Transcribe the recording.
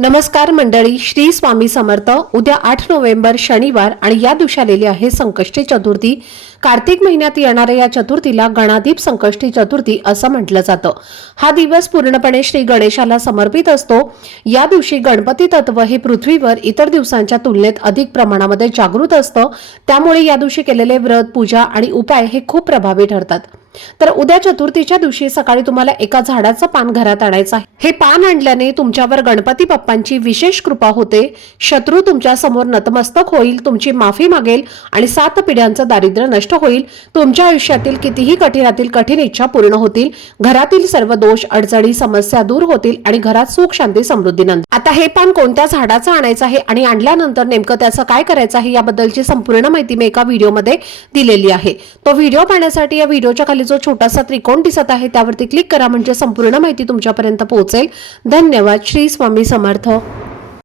नमस्कार मंडळी, श्री स्वामी समर्थ। उद्या 8 नोव्हेंबर शनिवार आणि या दिवशी आलेली आहे संकष्टी चतुर्थी। कार्तिक महिन्यात येणाऱ्या या चतुर्थीला गणाधीप संकष्टी चतुर्थी असं म्हटलं जातं। हा दिवस पूर्णपणे श्री गणेशाला समर्पित असतो। या दिवशी गणपती तत्व हे पृथ्वीवर इतर दिवसांच्या तुलनेत अधिक प्रमाणामध्ये जागृत असतं। त्यामुळे या दिवशी केलेले व्रत, पूजा आणि उपाय हे खूप प्रभावी ठरतात। तर उद्या चतुर्थीच्या दिवशी सकाळी तुम्हाला एका झाडाचं पान घरात आणायचं आहे। हे पान आणल्याने तुमच्यावर गणपती बाप्पांची विशेष कृपा होते। शत्रू तुमच्या समोर नतमस्तक होईल, तुमची माफी मागेल आणि 7 पिढ्यांचं दारिद्र्य नष्ट होईल। तुमच्या आयुष्यातील कितीही कठीणातील कठीण इच्छा पूर्ण होतील। घरातील सर्व दोष, अडचणी, समस्या दूर होतील आणि घरात सुख, शांती, समृद्धी नांदेल। आता हे पान कोणत्या झाडाचं आणायचं आहे आणि आणल्यानंतर नेमकं त्याचं काय करायचं आहे याबद्दलची संपूर्ण माहिती मी एका व्हिडिओमध्ये दिलेली आहे। तो व्हिडिओ पाहण्यासाठी या व्हिडिओच्या खाली जो छोटासा त्रिकोण दिसत आहे त्यावरती क्लिक करा, म्हणजे संपूर्ण माहिती तुमच्यापर्यंत पोहोचेल। धन्यवाद। श्री स्वामी समर्थ।